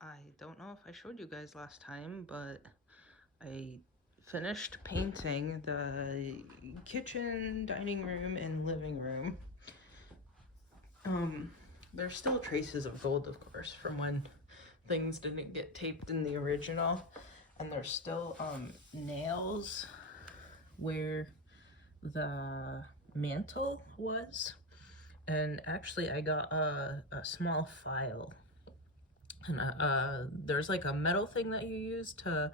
I don't know if I showed you guys last time, but I finished painting the kitchen, dining room, and living room. There's still traces of gold, of course, from when things didn't get taped in the original. And there's still nails where the mantle was. And actually I got a small file. And there's like a metal thing that you use to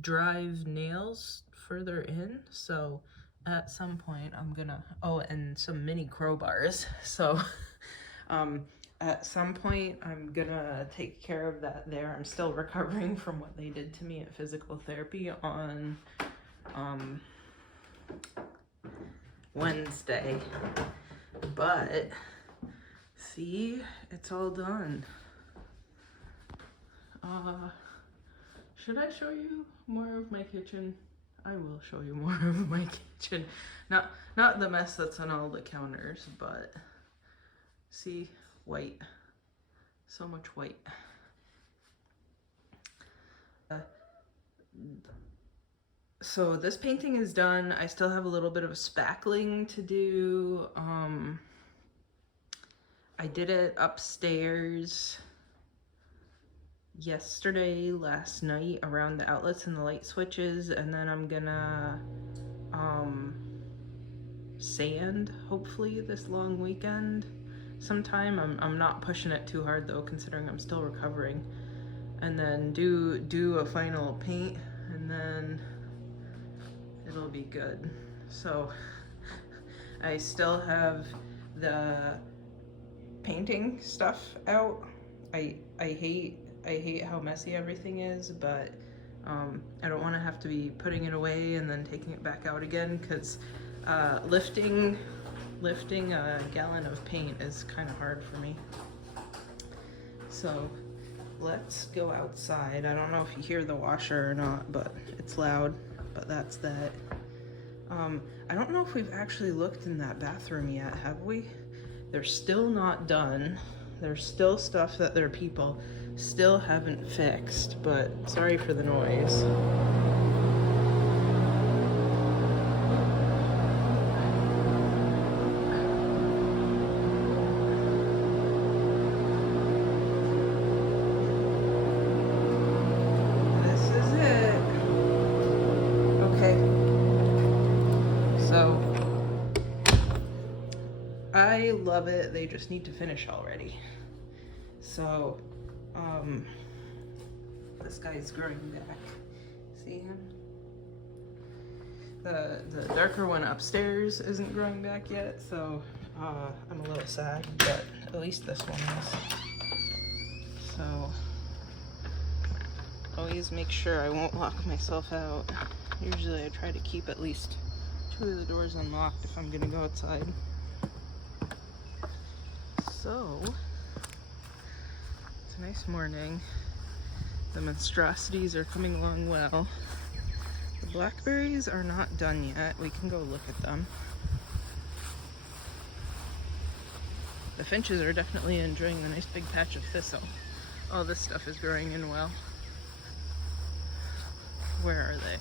drive nails further in. So at some point I'm gonna, oh, and some mini crowbars. So at some point I'm gonna take care of that there. I'm still recovering from what they did to me at physical therapy on Wednesday. But see, it's all done. Should I show you more of my kitchen? I will show you more of my kitchen. Not the mess that's on all the counters, but see, white. So much white. So this painting is done. I still have a little bit of spackling to do. I did it upstairs yesterday, last night, around the outlets and the light switches, and then I'm gonna sand hopefully this long weekend sometime. I'm not pushing it too hard though, considering I'm still recovering, and then do a final paint, and then it'll be good. So I still have the painting stuff out. I hate how messy everything is, but I don't want to have to be putting it away and then taking it back out again, because lifting a gallon of paint is kind of hard for me. So let's go outside. I don't know if you hear the washer or not, but it's loud, but that's that. I don't know if we've actually looked in that bathroom yet, have we? They're still not done. There's still stuff that their people still haven't fixed, but sorry for the noise. This is it. Okay. So I love it. They just need to finish already. So, this guy's growing back. See him? The darker one upstairs isn't growing back yet, so I'm a little sad, but at least this one is. So, always make sure I won't lock myself out. Usually I try to keep at least 2 of the doors unlocked if I'm gonna go outside. So, it's a nice morning. The monstrosities are coming along well. The blackberries are not done yet. We can go look at them. The finches are definitely enjoying the nice big patch of thistle. All this stuff is growing in well. Where are they?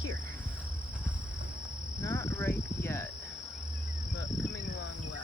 Here. Not ripe yet, but coming along well.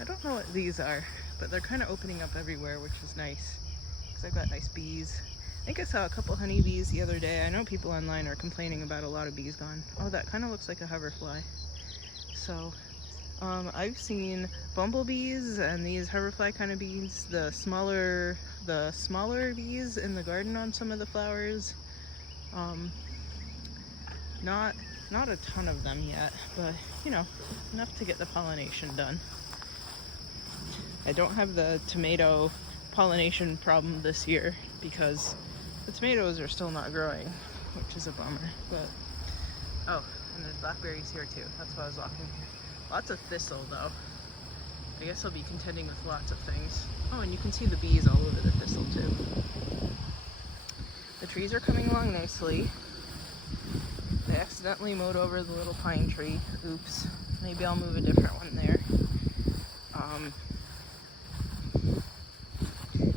I don't know what these are, but they're kind of opening up everywhere, which is nice, because I've got nice bees. I think I saw a couple honeybees the other day. I know people online are complaining about a lot of bees gone. Oh, that kind of looks like a hoverfly. So, I've seen bumblebees and these hoverfly kind of bees, the smaller bees in the garden on some of the flowers. Not a ton of them yet, but you know, enough to get the pollination done. I don't have the tomato pollination problem this year because the tomatoes are still not growing. which is a bummer. But oh, and there's blackberries here too. That's why I was walking here. Lots of thistle though. I guess I'll be contending with lots of things. Oh, and you can see the bees all over the thistle too. The trees are coming along nicely. I accidentally mowed over the little pine tree. Oops. Maybe I'll move a different one there.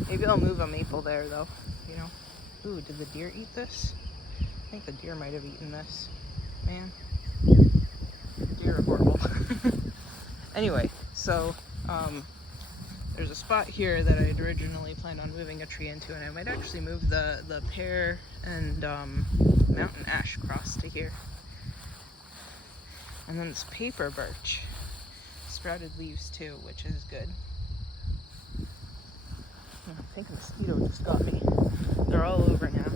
Maybe I'll move a maple there though, you know. Ooh, did the deer eat this? I think the deer might have eaten this. Man, deer are horrible. Anyway, so there's a spot here that I'd originally planned on moving a tree into, and I might actually move the pear and mountain ash cross to here. And then this paper birch. Sprouted leaves too, which is good. I think a mosquito just got me. They're all over now.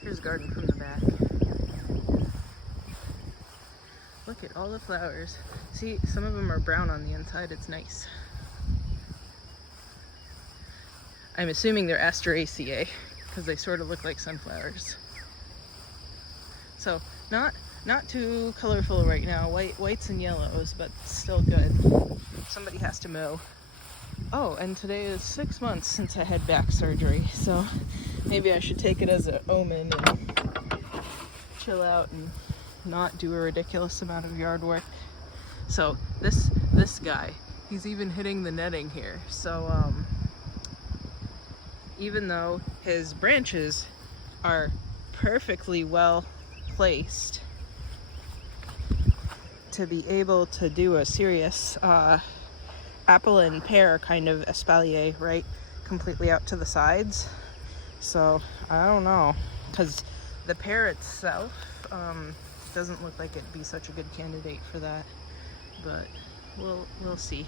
Here's the garden from the back. Look at all the flowers. See, some of them are brown on the inside. It's nice. I'm assuming they're Asteraceae because they sort of look like sunflowers. So not too colorful right now. Whites and yellows, but still good. Somebody has to mow. Oh, and today is 6 months since I had back surgery, so maybe I should take it as an omen and chill out and not do a ridiculous amount of yard work. So this guy, he's even hitting the netting here. So even though his branches are perfectly well placed to be able to do a serious apple and pear kind of espalier, right, completely out to the sides. So I don't know, because the pear itself doesn't look like it'd be such a good candidate for that, but we'll see.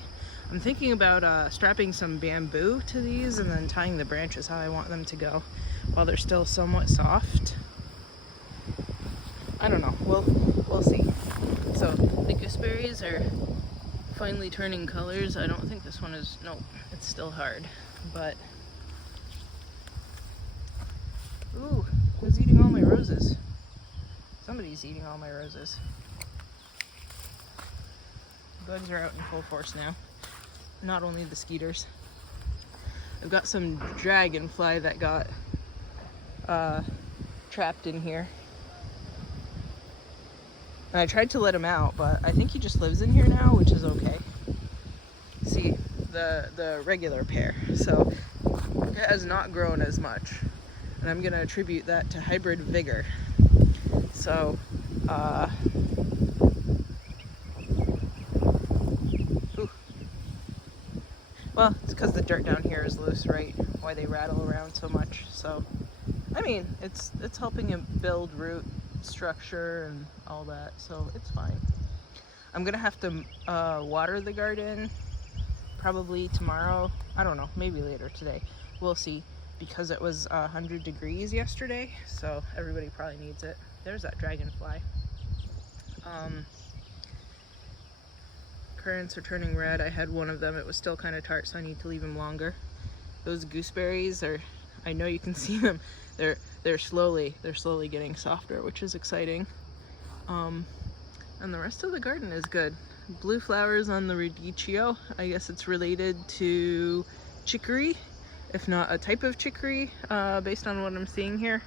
I'm thinking about strapping some bamboo to these and then tying the branches how I want them to go while they're still somewhat soft. I don't know, we'll see. So the gooseberries are finally turning colors. I don't think this one is, no, it's still hard, but ooh, who's eating all my roses? Somebody's eating all my roses. Bugs are out in full force now. Not only the skeeters. I've got some dragonfly that got trapped in here. And I tried to let him out, but I think he just lives in here now, which is okay. See, the regular pear. So it has not grown as much. And I'm gonna attribute that to hybrid vigor. So, ooh. Well, it's because the dirt down here is loose, right? Why they rattle around so much. So, I mean, it's helping him build root structure and all that, so it's fine. I'm gonna have to water the garden probably tomorrow. I don't know, maybe later today. We'll see, because it was 100 degrees yesterday, so everybody probably needs it. There's that dragonfly. Currants are turning red. I had one of them. It was still kind of tart, so I need to leave them longer. Those gooseberries are, I know you can see them. They're slowly getting softer, which is exciting. And the rest of the garden is good. Blue flowers on the radicchio. I guess it's related to chicory, if not a type of chicory, based on what I'm seeing here.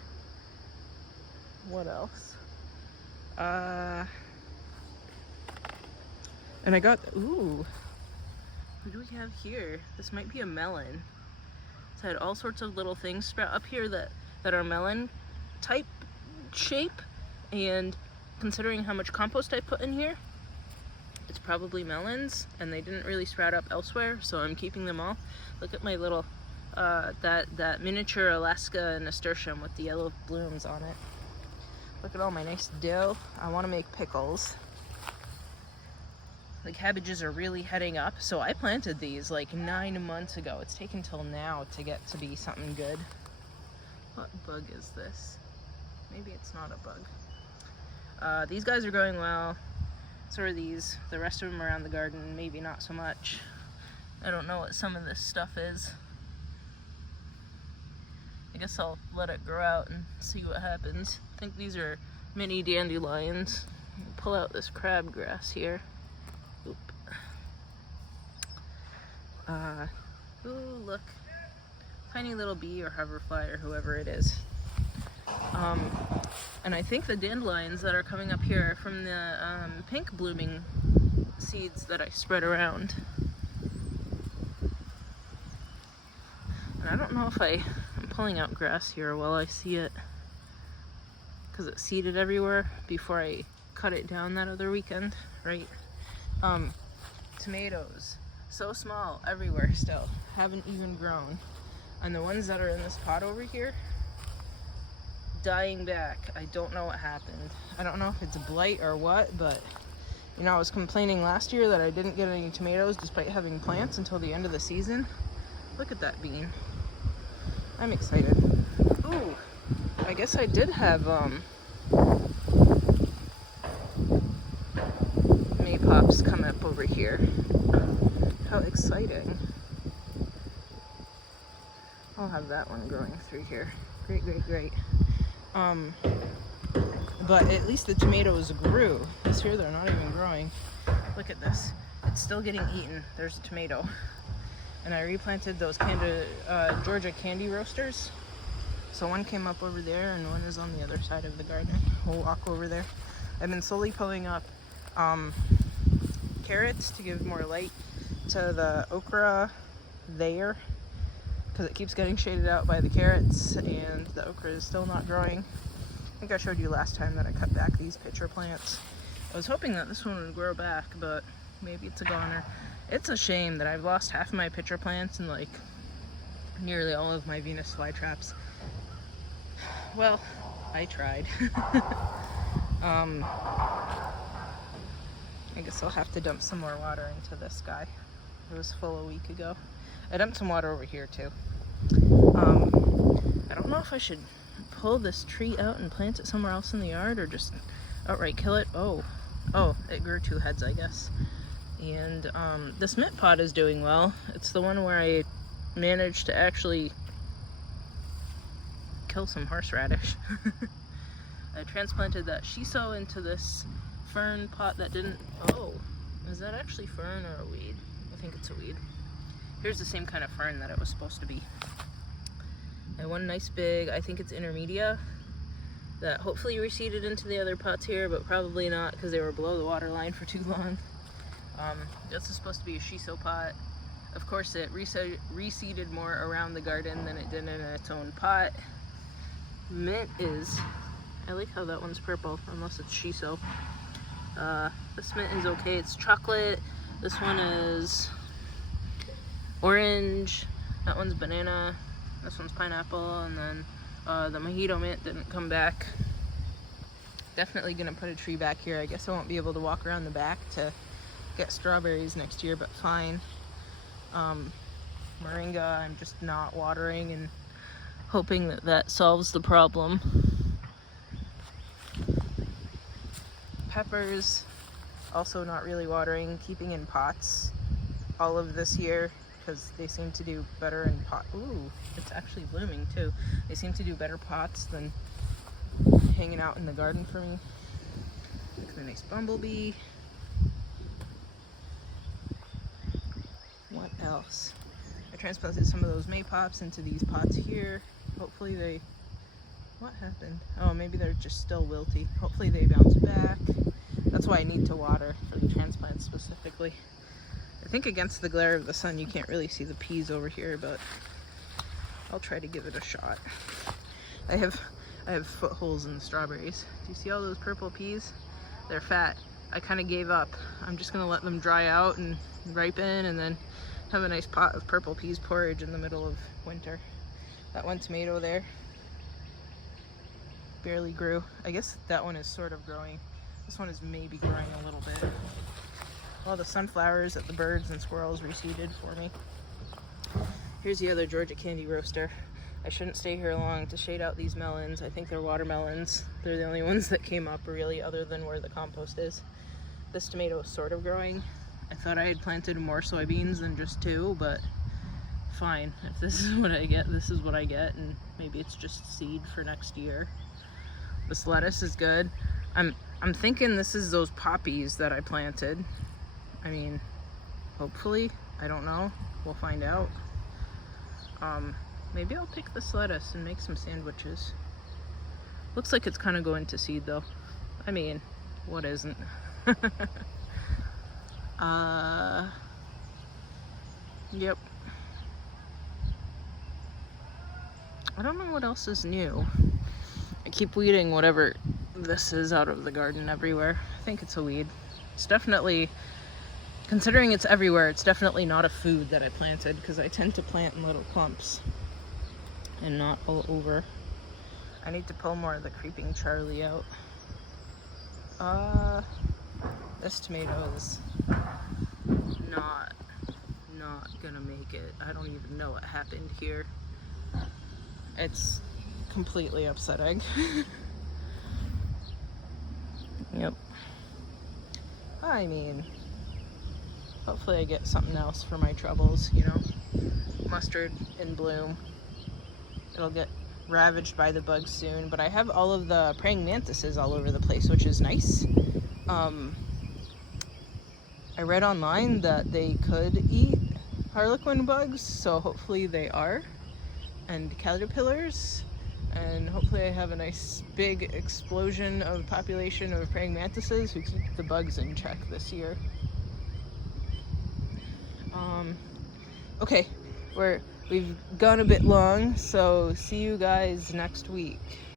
What else? And I got, ooh, what do we have here? This might be a melon. It's had all sorts of little things sprout up here that are melon type shape, and considering how much compost I put in here, it's probably melons, and they didn't really sprout up elsewhere, so I'm keeping them all. Look at my little that miniature Alaska nasturtium with the yellow blooms on it. Look at all my nice dill. I want to make pickles. The cabbages are really heading up, so I planted these like 9 months ago. It's taken till now to get to be something good. What bug is this? Maybe it's not a bug. These guys are going well. So are these. The rest of them around the garden, maybe not so much. I don't know what some of this stuff is. guess I'll let it grow out and see what happens. I think these are mini dandelions. Pull out this crabgrass here. Oop. Ooh, look. Tiny little bee or hoverfly or whoever it is. And I think the dandelions that are coming up here are from the pink blooming seeds that I spread around. And I don't know if I'm pulling out grass here while I see it, because it's seeded everywhere before I cut it down that other weekend, right? Tomatoes, so small everywhere still, haven't even grown. And the ones that are in this pot over here, dying back. I don't know what happened. I don't know if it's a blight or what, but you know, I was complaining last year that I didn't get any tomatoes despite having plants until the end of the season. Look at that bean. I'm excited. Ooh, I guess I did have maypops come up over here. How exciting. I'll have that one growing through here. Great, great, great. But at least the tomatoes grew. This here, they're not even growing. Look at this. It's still getting eaten. There's a tomato. And I replanted those Georgia candy roasters. So one came up over there and one is on the other side of the garden. We'll walk over there. I've been slowly pulling up carrots to give more light to the okra there, because it keeps getting shaded out by the carrots and the okra is still not growing. I think I showed you last time that I cut back these pitcher plants. I was hoping that this one would grow back, but maybe it's a goner. It's a shame that I've lost half of my pitcher plants and like nearly all of my Venus flytraps. Well, I tried. I guess I'll have to dump some more water into this guy. It was full a week ago. I dumped some water over here too. I don't know if I should pull this tree out and plant it somewhere else in the yard or just outright kill it. Oh, it grew 2 heads, I guess. And this mint pot is doing well. It's the one where I managed to actually kill some horseradish. I transplanted that shiso into this fern pot that didn't... Oh, is that actually fern or a weed? I think it's a weed. Here's the same kind of fern that it was supposed to be. And one nice big, I think it's intermedia, that hopefully reseeded into the other pots here, but probably not because they were below the water line for too long. This is supposed to be a shiso pot. Of course, it reseeded more around the garden than it did in its own pot. Mint is, I like how that one's purple, unless it's shiso. This mint is okay, it's chocolate. This one is orange. That one's banana. This one's pineapple. And then the mojito mint didn't come back. Definitely gonna put a tree back here. I guess I won't be able to walk around the back to get strawberries next year, but fine. Moringa, I'm just not watering and hoping that that solves the problem. Peppers, also not really watering, keeping in pots all of this year because they seem to do better in pot. Ooh, it's actually blooming too. They seem to do better pots than hanging out in the garden for me. Look at the nice bumblebee. What else? I transplanted some of those maypops into these pots here. Hopefully they... What happened? Oh, maybe they're just still wilty. Hopefully they bounce back. That's why I need to water for the transplant specifically. I think against the glare of the sun you can't really see the peas over here, but I'll try to give it a shot. I have footholes in the strawberries. Do you see all those purple peas? They're fat. I kind of gave up. I'm just gonna let them dry out and ripen and then have a nice pot of purple peas porridge in the middle of winter. That one tomato there barely grew. I guess that one is sort of growing. This one is maybe growing a little bit. All the sunflowers that the birds and squirrels reseeded for me. Here's the other Georgia candy roaster. I shouldn't stay here long to shade out these melons. I think they're watermelons. They're the only ones that came up really, other than where the compost is. This tomato is sort of growing. I thought I had planted more soybeans than just 2, but fine. If this is what I get, this is what I get, and maybe it's just seed for next year. This lettuce is good. I'm thinking this is those poppies that I planted. I mean, hopefully. I don't know. We'll find out. Maybe I'll pick this lettuce and make some sandwiches. Looks like it's kind of going to seed though. I mean, what isn't? Yep. I don't know what else is new. I keep weeding whatever this is out of the garden everywhere. I think it's a weed. It's definitely, considering it's everywhere, it's definitely not a food that I planted, because I tend to plant in little clumps and not all over. I need to pull more of the creeping Charlie out. This tomato is not gonna make it. I don't even know what happened here. It's completely upsetting. Yep. I mean, hopefully I get something else for my troubles, you know? Mustard in bloom. It'll get ravaged by the bugs soon, but I have all of the praying mantises all over the place, which is nice. I read online that they could eat harlequin bugs, so hopefully they are, and caterpillars, and hopefully I have a nice big explosion of population of praying mantises who keep the bugs in check this year. Okay, we've gone a bit long, so see you guys next week.